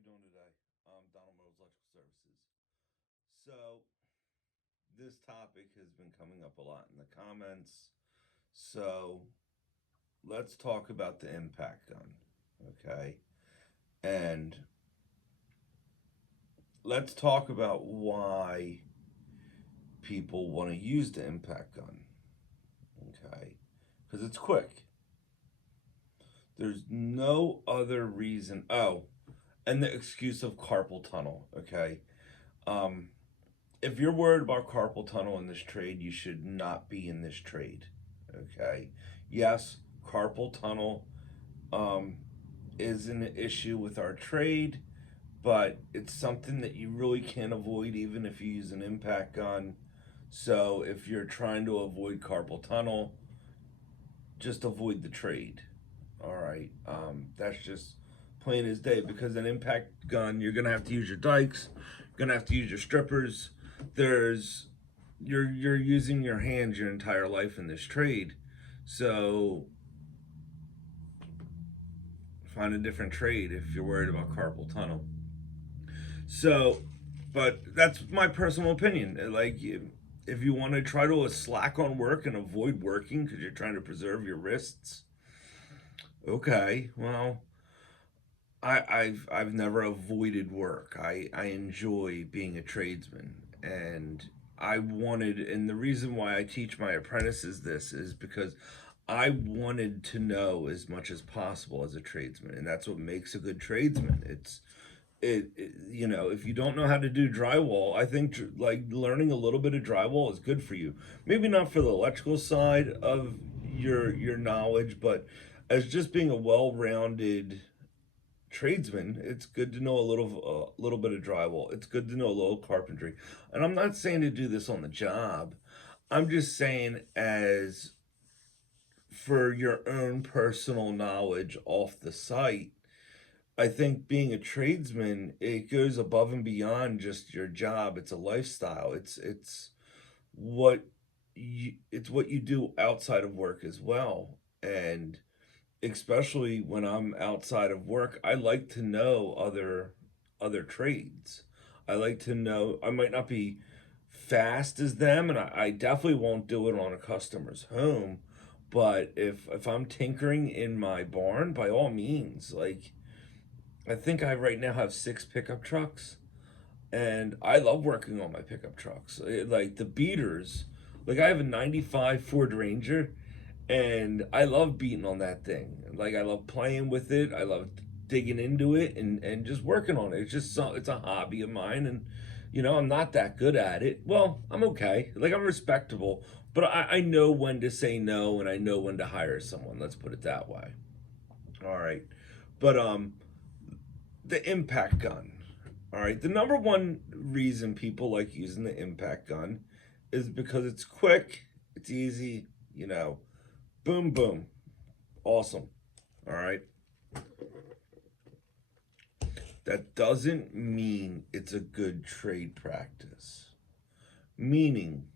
we doing today? Donald Mills Electrical Services. So, this topic has been coming up a lot in the comments. So, let's talk about the impact gun, okay? And let's talk about why people want to use the impact gun, okay? Because it's quick. There's no other reason. Oh, and the excuse of carpal tunnel, okay? Um, if you're worried about carpal tunnel in this trade, you should not be in this trade. Okay. Yes, carpal tunnel um, is an issue with our trade, but it's something that you really can't avoid even if you use an impact gun. So if you're trying to avoid carpal tunnel, just avoid the trade. All right. That's just plain as day because an impact gun, you're gonna have to use your dikes, you're gonna have to use your strippers. There's you're using your hands your entire life in this trade. So find a different trade if you're worried about carpal tunnel. So, but that's my personal opinion. If you want to try to slack on work and avoid working because you're trying to preserve your wrists, okay, well, I've never avoided work. I enjoy being a tradesman, and and the reason why I teach my apprentices this is because I wanted to know as much as possible as a tradesman, and that's what makes a good tradesman. If you don't know how to do drywall, I think like learning a little bit of drywall is good for you. Maybe not for the electrical side of your knowledge, but as just being a well-rounded tradesman, it's good to know a little bit of drywall. It's good to know a little carpentry. And I'm not saying to do this on the job. I'm just saying as for your own personal knowledge off the site. I think being a tradesman, it goes above and beyond just your job. It's a lifestyle. What it's what you do outside of work as well. And especially when I'm outside of work, I like to know other trades. I like to know I might not be fast as them, and I definitely won't do it on a customer's home. But if I'm tinkering in my barn, by all means, like I think I right now have 6 pickup trucks, and I love working on my pickup trucks. Like the beaters, like I have a '95 Ford Ranger, and I love beating on that thing. Like I love playing with it. I love digging into it and just working on it. It's a hobby of mine, and I'm not that good at it. Well, I'm okay. Like I'm respectable, but I know when to say no and I know when to hire someone. Let's put it that way. All right, but the impact gun. All right, the number one reason people like using the impact gun is because it's quick, it's easy, boom, boom, awesome. All right, that doesn't mean it's a good trade practice. Meaning,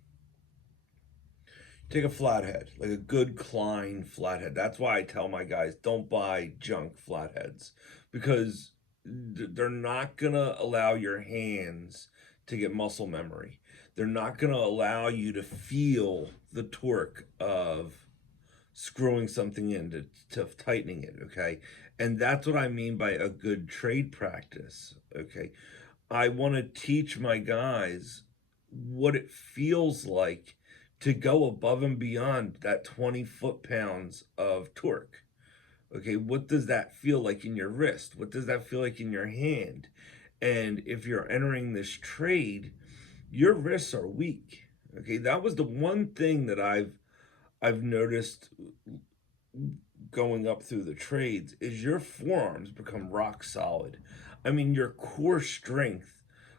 take a flathead, like a good Klein flathead. That's why I tell my guys don't buy junk flatheads because they're not gonna allow your hands to get muscle memory. They're not gonna allow you to feel the torque of screwing something in to tightening it. Okay, and that's what I mean by a good trade practice. Okay, I want to teach my guys what it feels like to go above and beyond that 20 foot-pounds of torque. Okay, what does that feel like in your wrist? What does that feel like in your hand? And if you're entering this trade, your wrists are weak. Okay, that was the one thing that I've noticed going up through the trades is your forearms become rock solid. I mean, your core strength,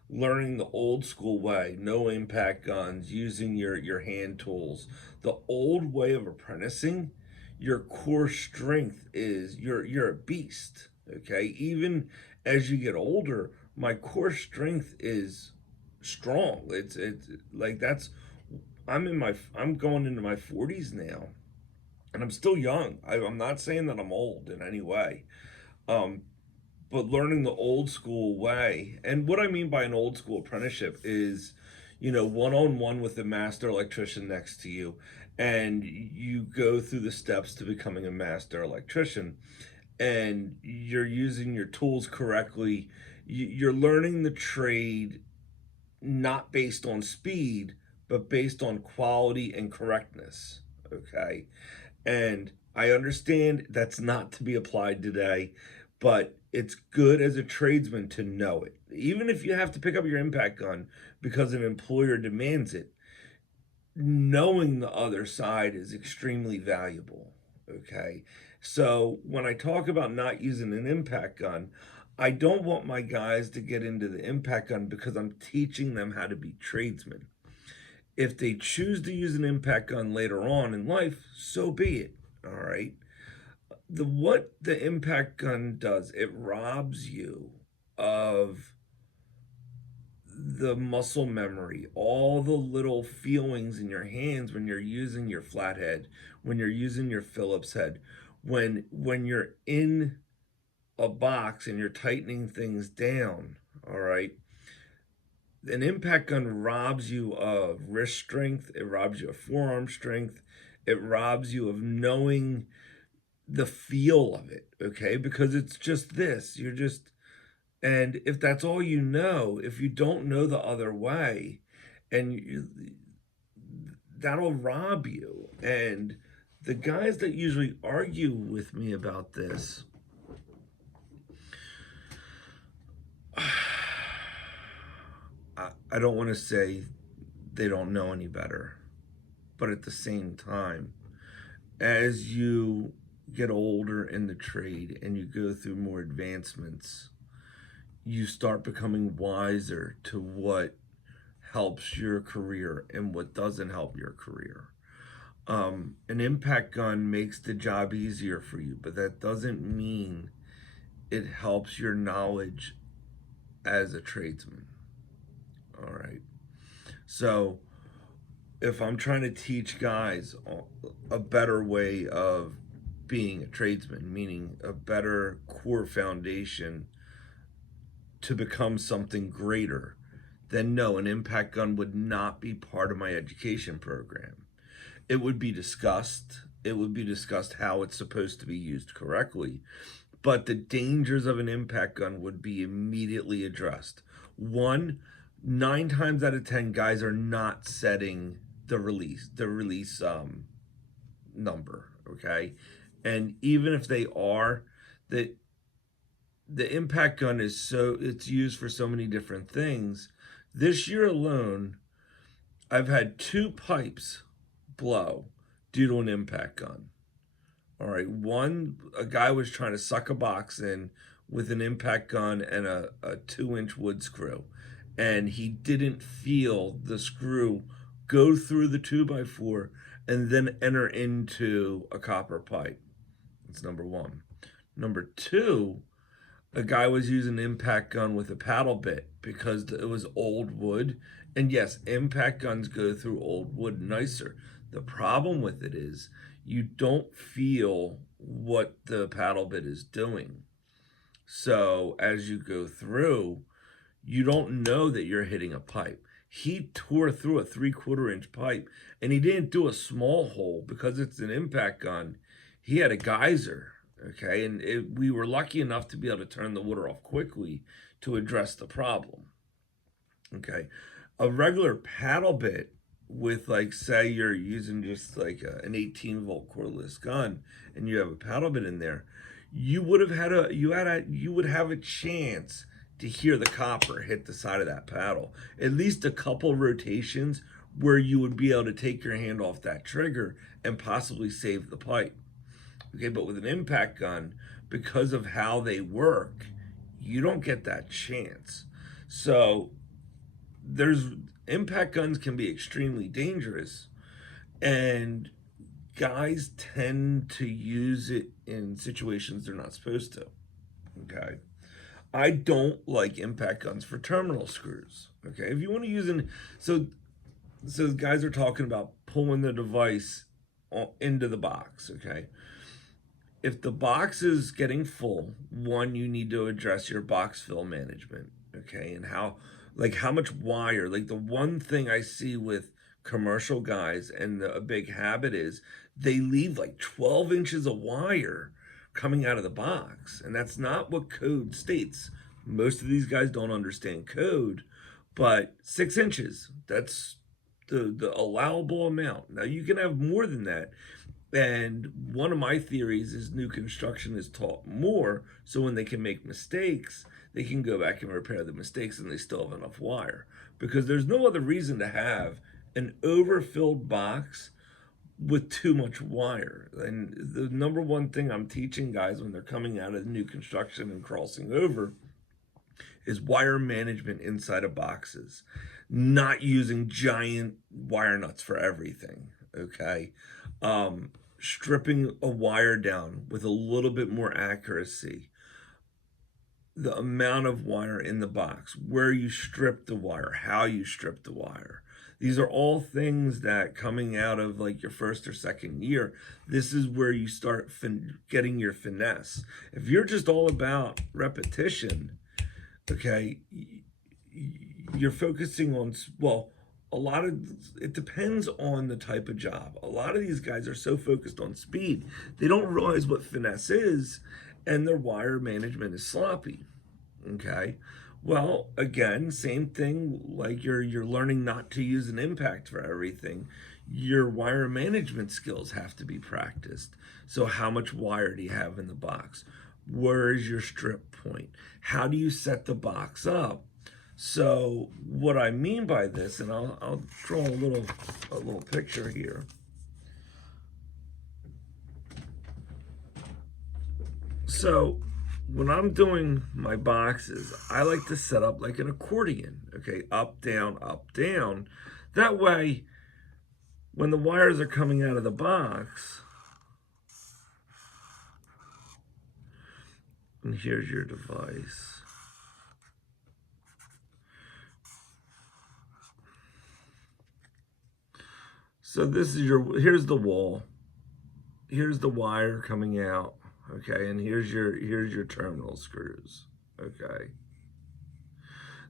learning the old school way, no impact guns, using your hand tools, the old way of apprenticing, your core strength is you're a beast. Okay, even as you get older, my core strength is strong. It's like that's I'm going into my 40s now, and I'm still young. I'm not saying that I'm old in any way. Um, but learning the old school way. And what I mean by an old school apprenticeship is, one on one with the master electrician next to you, and you go through the steps to becoming a master electrician, and you're using your tools correctly. You're learning the trade not based on speed, but based on quality and correctness. Okay. And I understand that's not to be applied today, but it's good as a tradesman to know it. Even if you have to pick up your impact gun because an employer demands it, knowing the other side is extremely valuable. Okay. So when I talk about not using an impact gun, I don't want my guys to get into the impact gun because I'm teaching them how to be tradesmen. If they choose to use an impact gun later on in life, so be it. All right. What the impact gun does, it robs you of the muscle memory, all the little feelings in your hands when you're using your flathead, when you're using your Phillips head, when you're in a box and you're tightening things down. All right. An impact gun robs you of wrist strength, it robs you of forearm strength, it robs you of knowing the feel of it, okay? Because it's just this. And if that's all you know, if you don't know the other way, and that'll rob you. And the guys that usually argue with me about this, I don't want to say they don't know any better, but at the same time, as you get older in the trade and you go through more advancements, you start becoming wiser to what helps your career and what doesn't help your career. An impact gun makes the job easier for you, but that doesn't mean it helps your knowledge as a tradesman. All right. So if I'm trying to teach guys a better way of being a tradesman, meaning a better core foundation to become something greater, then no, an impact gun would not be part of my education program. It would be discussed. It would be discussed how it's supposed to be used correctly. But the dangers of an impact gun would be immediately addressed. One, 9 times out of 10, guys are not setting the release number. Okay. And even if they are, the impact gun it's used for so many different things. This year alone, I've had 2 pipes blow due to an impact gun. All right, a guy was trying to suck a box in with an impact gun and a 2-inch wood screw, and he didn't feel the screw go through the 2x4 and then enter into a copper pipe. That's number one. Number two, a guy was using an impact gun with a paddle bit because it was old wood. And yes, impact guns go through old wood nicer. The problem with it is you don't feel what the paddle bit is doing. So as you go through, you don't know that you're hitting a pipe. He tore through a 3/4 inch pipe, and he didn't do a small hole because it's an impact gun. He had a geyser. Okay, and we were lucky enough to be able to turn the water off quickly to address the problem. Okay, a regular paddle bit with, like, say you're using just like an 18-volt cordless gun and you have a paddle bit in there, you would have a chance to hear the copper hit the side of that paddle at least a couple rotations, where you would be able to take your hand off that trigger and possibly save the pipe. Okay, but with an impact gun, because of how they work, you don't get that chance. So there's impact guns can be extremely dangerous, and guys tend to use it in situations they're not supposed to. Okay. I don't like impact guns for terminal screws. Okay. If you want to use so guys are talking about pulling the device into the box. Okay. if the box is getting full, one, you need to address your box fill management, okay? And how much wire, like the one thing I see with commercial guys and a big habit is they leave like 12 inches of wire coming out of the box. And that's not what code states. Most of these guys don't understand code, but 6 inches, that's the allowable amount. Now you can have more than that. And one of my theories is new construction is taught more, so when they can make mistakes, they can go back and repair the mistakes and they still have enough wire. Because there's no other reason to have an overfilled box with too much wire. And the number one thing I'm teaching guys when they're coming out of new construction and crossing over is wire management inside of boxes, not using giant wire nuts for everything, okay? Stripping a wire down with a little bit more accuracy, the amount of wire in the box, where you strip the wire, how you strip the wire. These are all things that coming out of like your first or second year, this is where you start getting your finesse. If you're just all about repetition, okay, you're focusing on, well, a lot of it depends on the type of job. A lot of these guys are so focused on speed, they don't realize what finesse is, and their wire management is sloppy. Okay. Well, again, same thing, like you're learning not to use an impact for everything. Your wire management skills have to be practiced. So how much wire do you have in the box? Where is your strip point? How do you set the box up? So what I mean by this, and I'll draw a little picture here. So when I'm doing my boxes, I like to set up like an accordion, okay? Up, down, up, down. That way, when the wires are coming out of the box, and here's your device. So this is here's the wall. Here's the wire coming out, okay? And here's your terminal screws, okay?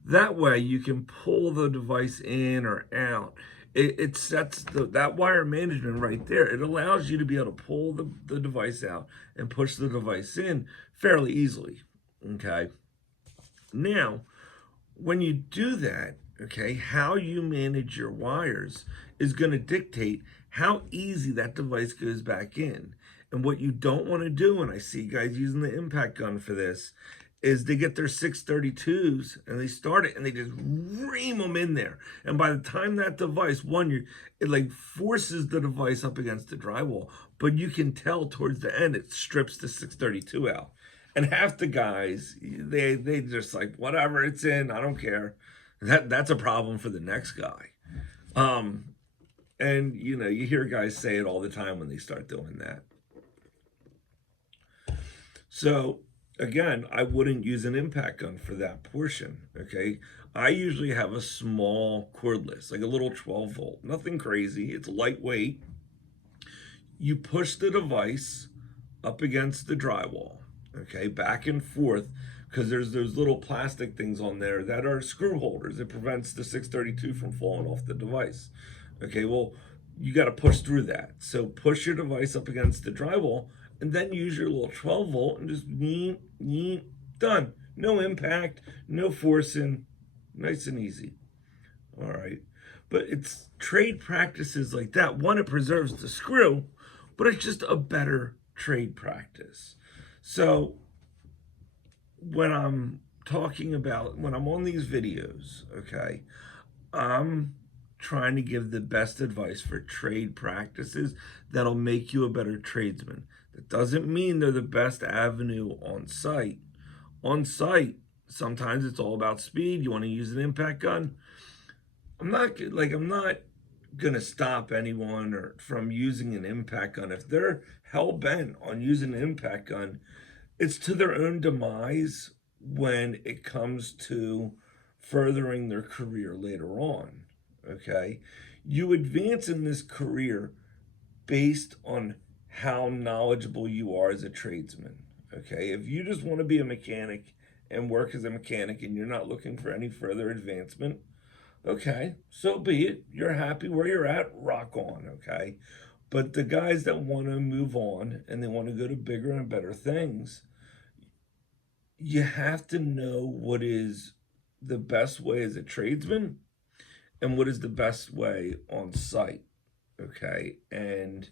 That way you can pull the device in or out. It sets that wire management right there. It allows you to be able to pull the device out and push the device in fairly easily, okay? Now, when you do that, okay, how you manage your wires is going to dictate how easy that device goes back in. And what you don't want to do, and I see guys using the impact gun for this, is they get their 632s and they start it and they just ream them in there. And by the time that device, it like forces the device up against the drywall, but you can tell towards the end it strips the 632 out. And half the guys, they just like, whatever, it's in, I don't care. That's a problem for the next guy. And you know, you hear guys say it all the time when they start doing that. So again, I wouldn't use an impact gun for that portion, okay? I usually have a small cordless, like a little 12 volt, nothing crazy. It's lightweight. You push the device up against the drywall, okay, back and forth, because there's those little plastic things on there that are screw holders. It prevents the 632 from falling off the device. Okay, well, you got to push through that. So push your device up against the drywall and then use your little 12 volt and just done. No impact, no forcing, nice and easy. All right. But it's trade practices like that. One, it preserves the screw, but it's just a better trade practice. So when I'm when I'm on these videos, okay, I'm trying to give the best advice for trade practices that'll make you a better tradesman. That doesn't mean they're the best avenue on site. On site, sometimes it's all about speed. You want to use an impact gun. I'm not gonna stop anyone from using an impact gun. If they're hell bent on using an impact gun, it's to their own demise when it comes to furthering their career later on. Okay, you advance in this career based on how knowledgeable you are as a tradesman. Okay, if you just want to be a mechanic and work as a mechanic and you're not looking for any further advancement, okay, so be it. You're happy where you're at, rock on, okay? But the guys that want to move on and they want to go to bigger and better things, you have to know what is the best way as a tradesman and what is the best way on site, okay? And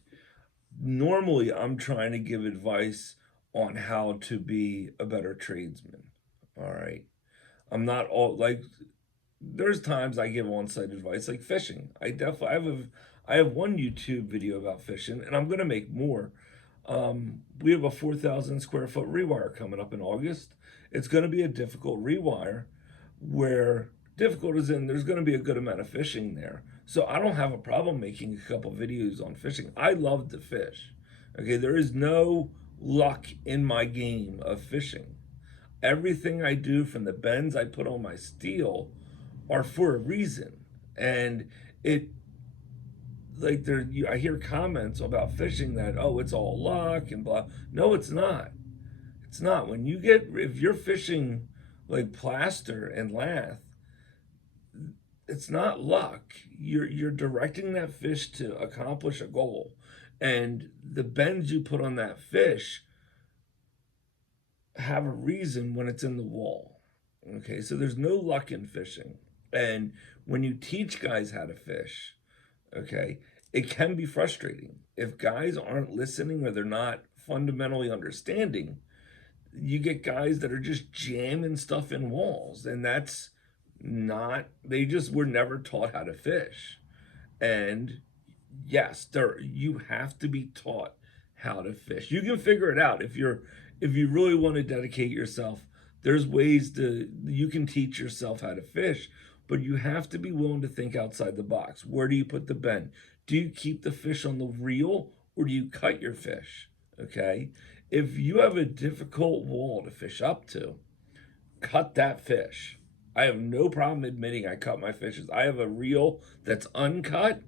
normally I'm trying to give advice on how to be a better tradesman, all right? I'm not all like, there's times I give on-site advice like fishing. I have one YouTube video about fishing and I'm gonna make more. We have a 4,000 square foot rewire coming up in August. It's gonna be a difficult rewire where difficult is in there's gonna be a good amount of fishing there. So I don't have a problem making a couple videos on fishing. I love to fish. Okay, there is no luck in my game of fishing. Everything I do from the bends I put on my steel are for a reason. And it like I hear comments about fishing that, oh, it's all luck and blah. No, it's not. It's not. If you're fishing like plaster and lath, it's not luck. You're directing that fish to accomplish a goal. And the bends you put on that fish have a reason when it's in the wall. Okay, so there's no luck in fishing. And when you teach guys how to fish, okay, it can be frustrating. If guys aren't listening or they're not fundamentally understanding, you get guys that are just jamming stuff in walls. And that's not, they just were never taught how to fish. And yes, you have to be taught how to fish. You can figure it out if you really want to dedicate yourself. There's ways you can teach yourself how to fish, but you have to be willing to think outside the box. Where do you put the bend? Do you keep the fish on the reel or do you cut your fish? Okay. If you have a difficult wall to fish up to, cut that fish. I have no problem admitting I cut my fishes. I have a reel that's uncut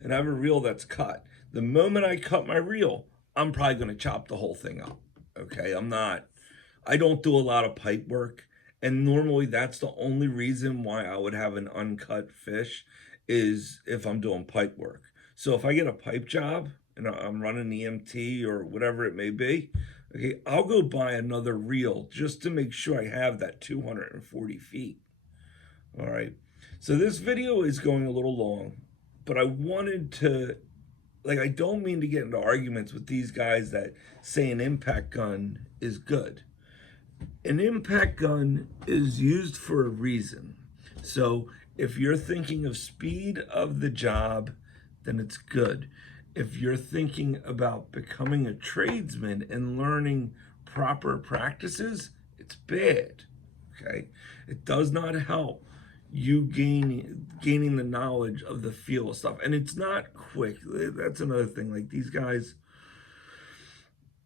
and I have a reel that's cut. The moment I cut my reel, I'm probably going to chop the whole thing up. Okay. I don't do a lot of pipe work. And normally that's the only reason why I would have an uncut fish is if I'm doing pipe work. So if I get a pipe job and I'm running EMT or whatever it may be, okay, I'll go buy another reel just to make sure I have that 240 feet. All right. So this video is going a little long, but I wanted to, I don't mean to get into arguments with these guys that say an impact gun is good. An impact gun is used for a reason. So if you're thinking of speed of the job, then it's good. If you're thinking about becoming a tradesman and learning proper practices, it's bad. Okay? It does not help you gaining the knowledge of the feel of stuff. And it's not quick. That's another thing. Like these guys,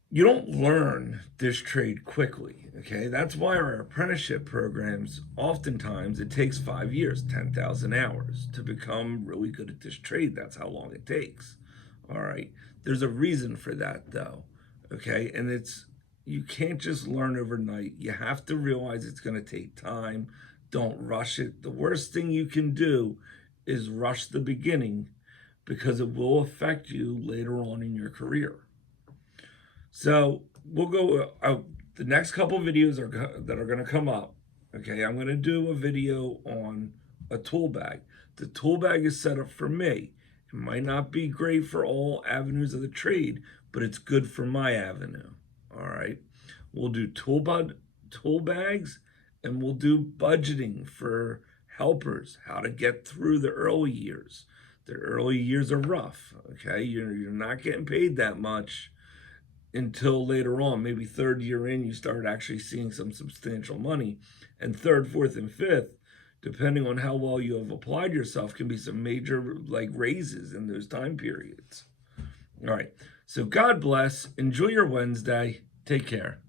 you don't learn this trade quickly, okay? That's why our apprenticeship programs, oftentimes it takes 5 years, 10,000 hours to become really good at this trade. That's how long it takes, all right? There's a reason for that though, okay? And you can't just learn overnight. You have to realize it's gonna take time. Don't rush it. The worst thing you can do is rush the beginning because it will affect you later on in your career. So we'll go, the next couple videos that are going to come up, okay, I'm going to do a video on a tool bag. The tool bag is set up for me. It might not be great for all avenues of the trade, but it's good for my avenue, all right? We'll do tool bags, and we'll do budgeting for helpers, how to get through the early years. The early years are rough, okay? You're not getting paid that much until later on, maybe third year in, you start actually seeing some substantial money. And third, fourth, and fifth, depending on how well you have applied yourself, can be some major raises in those time periods. All right. So God bless. Enjoy your Wednesday. Take care.